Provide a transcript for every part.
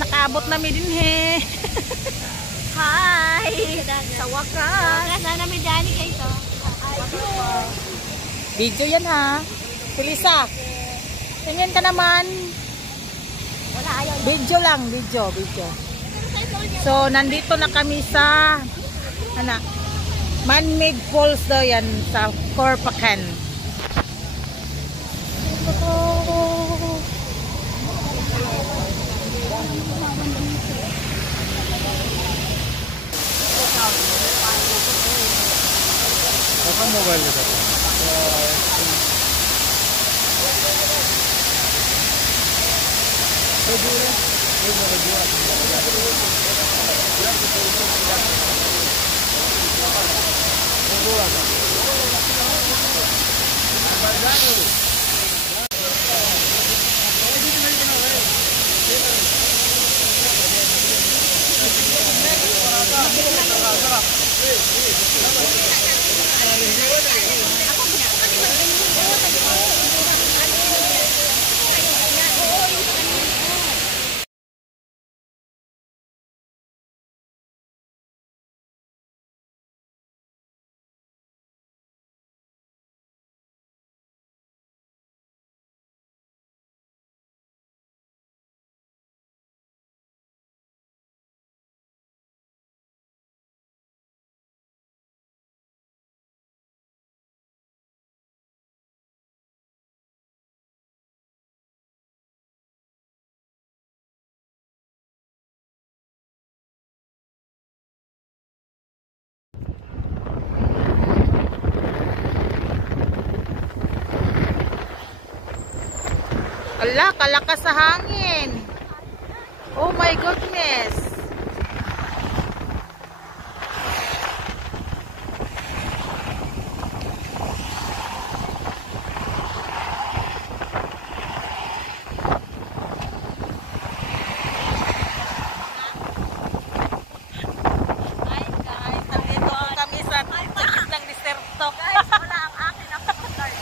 nakaabot namin din he. Hi! Sa wakas. Na namin dani kayo. Video yan ha. Pilisa. Tingin ka naman. Wala ayaw. Video lang, video. So, nandito na kami sa man-made falls daw yan sa Corpacan. Apa mobile itu? Ala, kalakas sa hangin. Oh my goodness. Hi guys, nandito kami sa tikit ng deserto. Guys, wala ang akin ang pagkakar.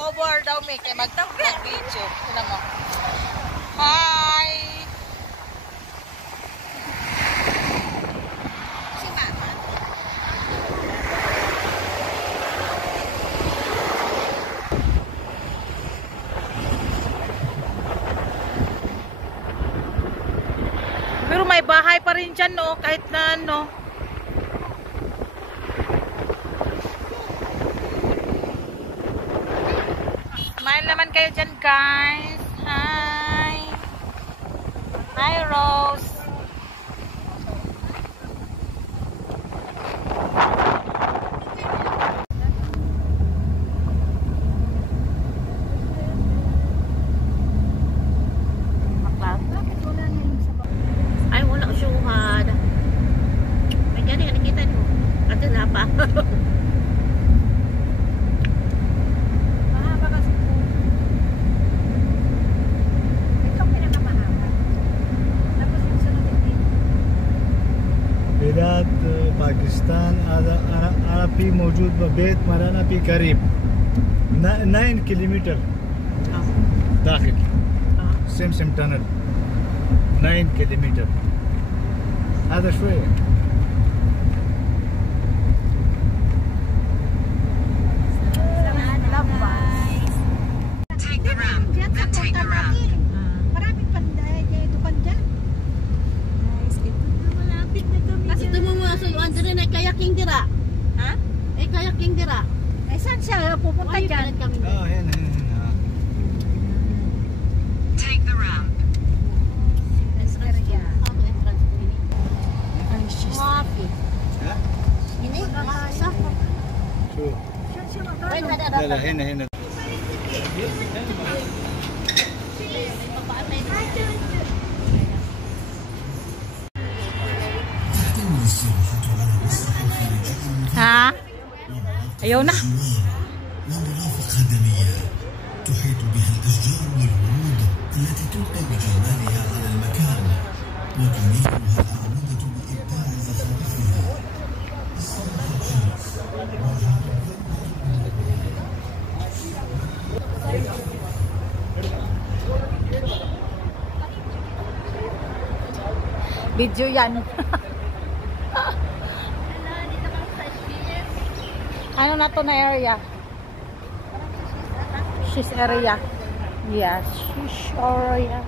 Over daw may kay mag-video. Tignan mo. Hi! Si Mama. Pero may bahay pa rin dyan, no? Kahit na, no? Smile naman kayo dyan, guys. Hi. Hi, Rose. Ay, wala syuhad. May gani ka nakita mo. At na pa. Pakistan आना पी मौजूद बेत मराना पी करीब 9 किलोमीटर दाखिल SIM tunnel 9 किलोमीटर هذا شوية kayaking dira. Ha? Kayaking dira. Saan siya pupunta dyan? Yan. Take the ramp. Mafi. Ha? Ini? Saan? لا هنا Ha? Ayaw na. ومرافق خدمية تحيط بها الأشجار والورود التي تلقي بجمالها على المكان وتنيرها الأعمدة بإبداع زخارفها. الصراحة Video yan. Ano na to na area? Shish area. Yes, shish area.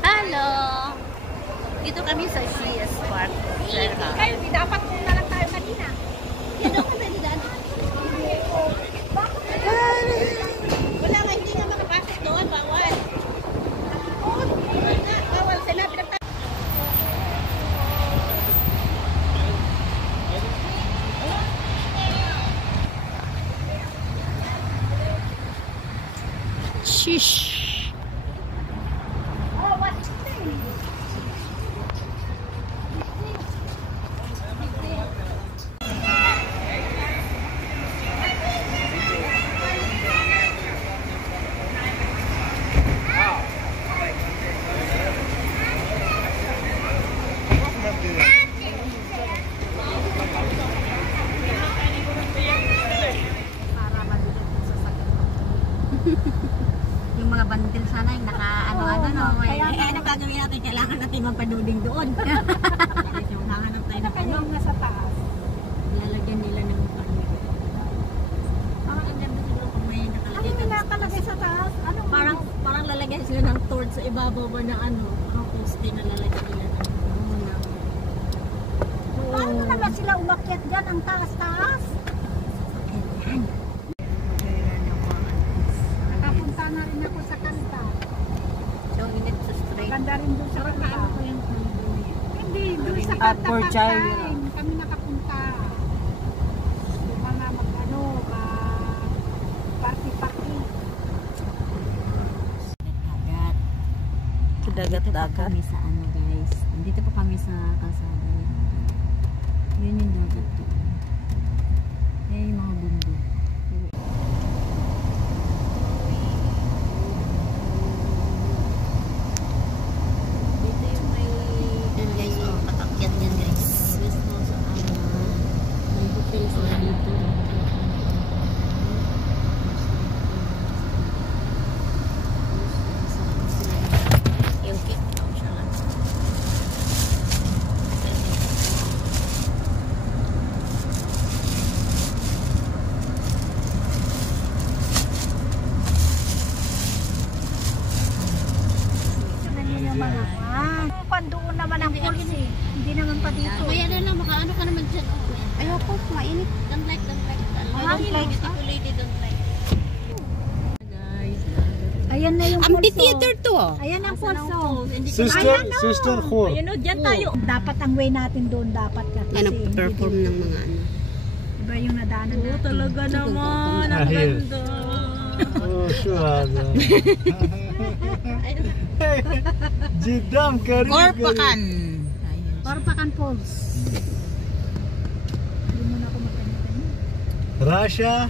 Hello! Dito kami sa Shears Park. Kayo, di dapat na lang tayo kanina. Yan ako pwede daan. Wala nga, hindi nga makapasok doon. Bawal. Bawal. Sinabi na tayo. Shish. Yung mga bandil sana yung naka-ano-ano, no? Ano gagawin natin? Kailangan natin magpaduding doon. Yung hanganap tayo ng ano. Nasa taas. Lalagyan nila ng ano. Ang ganda siguro kung may nakalagay. Ano nakalagay sa taas? Ano? Parang lalagyan sila ng torch sa ibabaw ba ng ano. Parang poste na lalagyan nila ng ano. Paano naman sila umakyat dyan ang taas-taas? Nakapunta na rin ako sa kanta. So, init sa straight. Ganda rin doon sa kanta. Hindi, doon sa Ah, kanta for pagkain. Kami nakapunta. Mga mag-ano, party-party. Dagat. Dagat-dagat. Kami sa ano guys. Dito pa kami sa kalsada. Yun yung dagat to. Yan yung mga bundok. Dito yung may yan guys, yung patakyat yan guys. Guys mo sa ano. May hotel sila dito. Yung cake out siya lang. Doon naman ang pulse eh. Hindi naman pa dito. Kaya na lang, makaano ka naman dyan. Ayoko, mainit. Don't like. like. Lady, don't like. Guys, Ayan na yung pulso. amphitheater to. Ayan ang pulso. Sister Khor. Ayun o, dyan tayo. Dapat ang way natin doon dapat kasi. Ano, perform ng mga ano. Iba yung nadaanan natin. Talaga naman. Ang ganda. Oh, شو هذا؟ جدا قريب. Korpakan. Korpakan Falls. Hindi mo na ako magkanya-kanya. راشا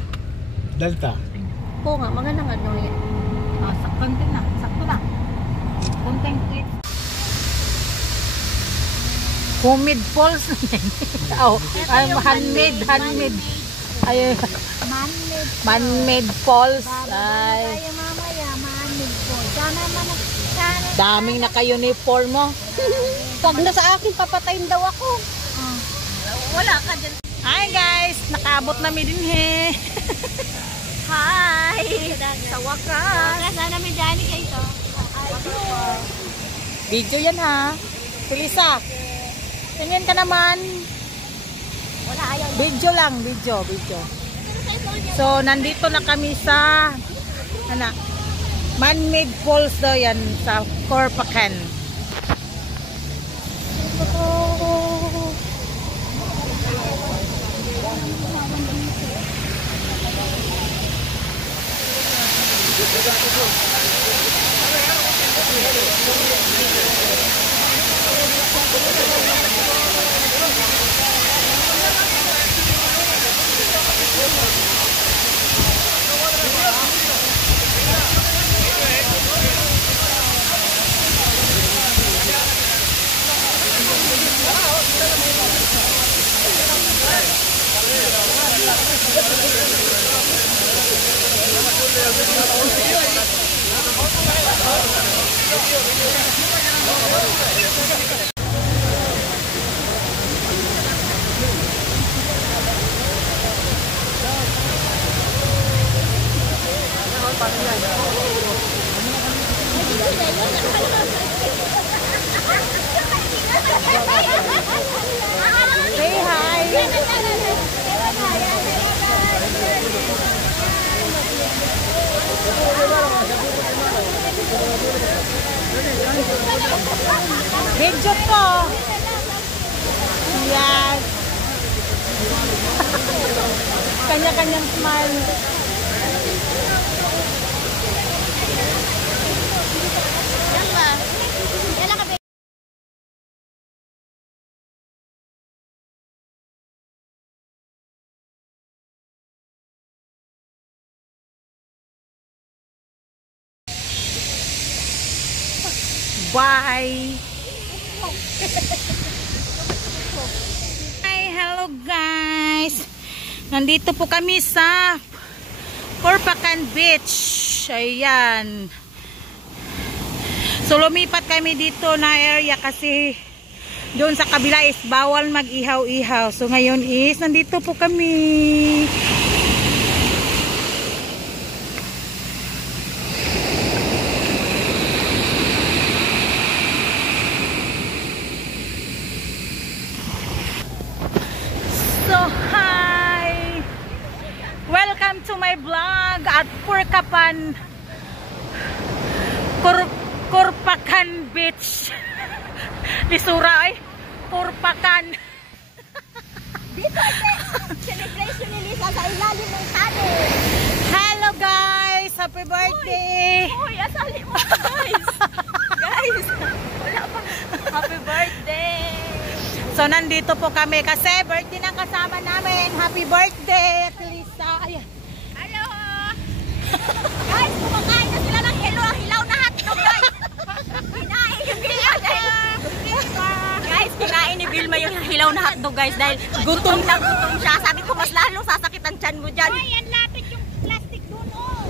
دلتا. Oo nga, magandang ano yan. Konti na. Sakto lang. Konting clip. Homemade falls na yan. Oh, handmade. Ay, man-made falls. Ay, Tayo mamaya, man-made po. Sana sana. daming naka-uniform mo. Pag na sa akin, papatayin daw ako. Wala ka dyan. Hi guys, nakaabot na mi din he. Hi! Sa wakas. Sana may Johnny kayo. Video yan ha. Si Lisa. Tingin ka naman. Wala, ayaw. Video lang, video. So, nandito na kami sa man-made falls daw yan sa Korpakan. Say hi. Video ko. Yes. Kanya-kanyang smile. Bye. Hi, hello guys. Nandito po kami sa Purpakan Beach. Ayan. So lumipat kami dito na area kasi doon sa kabila is bawal mag-ihaw-ihaw. So ngayon is nandito po kami. So, hi! Welcome to my vlog at Purpakan Beach. Lisura ay Purpakan. Dito ay celebration ni Lisa sa ilalim ng tunnel. Hello guys! Happy birthday! Uy, asali mo guys. Guys, wala pang happy birthday. So nandito po kami kasi birthday ng kasama namin. Happy birthday at Lisa. Ayan. Hello! Guys, kumakain na sila ng hilaw na hotdog guys. Kinain ni Vilma guys, kinain ni Vilma yung hilaw na hotdog guys dahil gutom na gutom siya. Sabi ko mas lalo sasakit ang tiyan mo dyan. Ay, yan lapit yung plastic doon oh.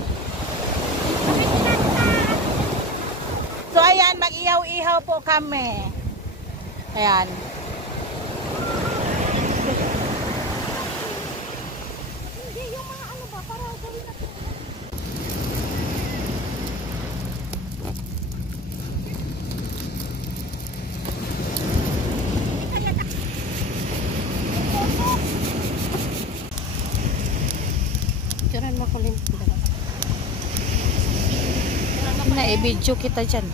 So ayan, mag-ihaw-ihaw po kami. Ayan. Tiyaran mo ko lang. Na i-video kita dyan.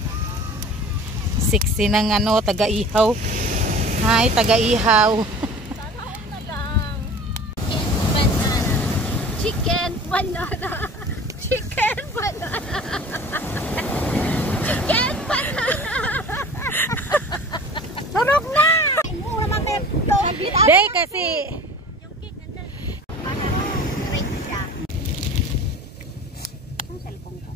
Sexy ng ano, taga-ihaw. Hi, taga-ihaw. Chicken banana. Chicken banana. Chicken banana. Turok na! Ay, mura mamepto. Day, kasi Yung cake nandyan. Para straight siya. Ang cellphone ko.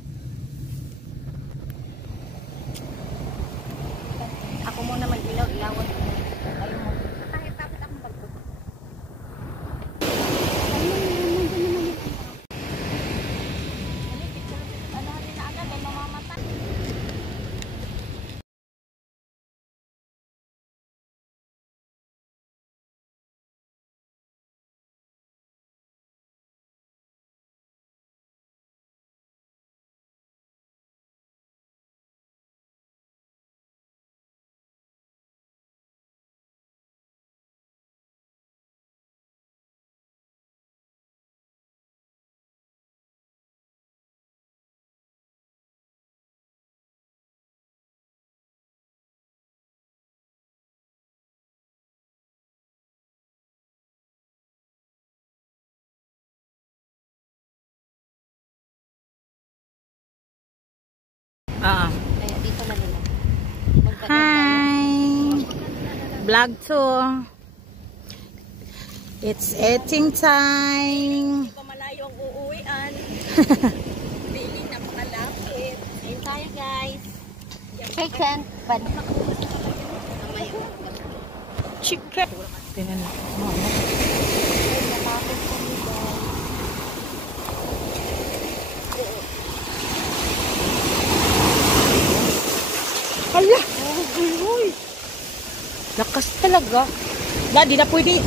Ako muna mag-ilaw-ilawan. Ayaw mo. Kahit tapos ako mag-ilaw. Kaya dito na nila. hi. Vlog tour. It's eating time. Hindi pa malayo ang uuwian. Feeling napakalapit. Ayun tayo guys. Chicken. Chicken. Tinan mo. Lakas talaga. Wala, di na pwede.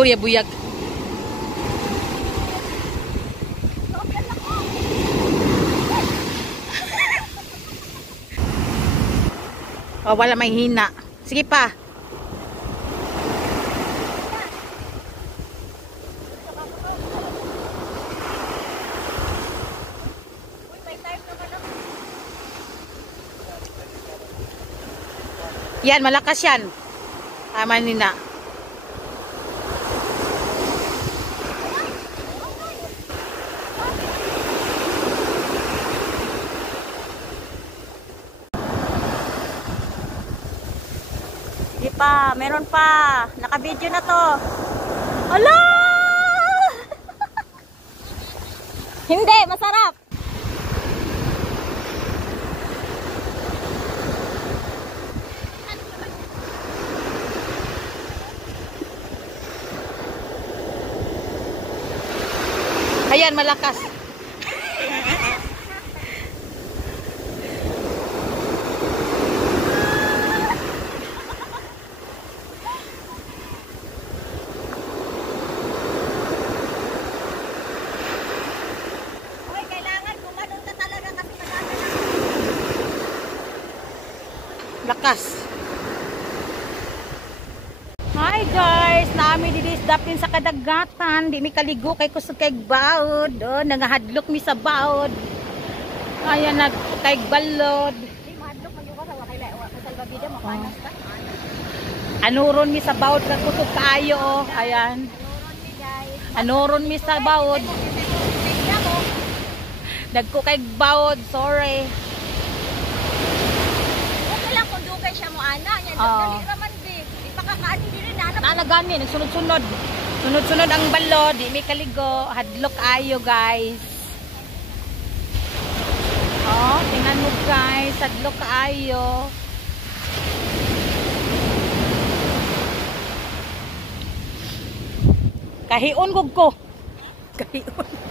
Purya buyag. Oh, wala may hina. Sige pa. Yan, malakas yan. Tama nina. Di pa, meron pa. Naka-video na to. Hala! Hindi, masarap. Ayan, malakas. Lakas. Hi guys, naami didisdapin sa kadagatan. Di mi kaligo kay kusog kay baod. Oh, nangahadlok mi sa baod. Ayan nag kay balod. Anuron mi sa baod kay kusog kaayo. Oh. Ayan. Anuron mi sa baod. Dagko kay baod, sorry. Gani, nagsunod-sunod. Sunod-sunod ang balod, di may kaligo, hadlok ayo guys. Oh, tingnan mo guys, hadlok ayo. Kahiun gug ko. Kahiun.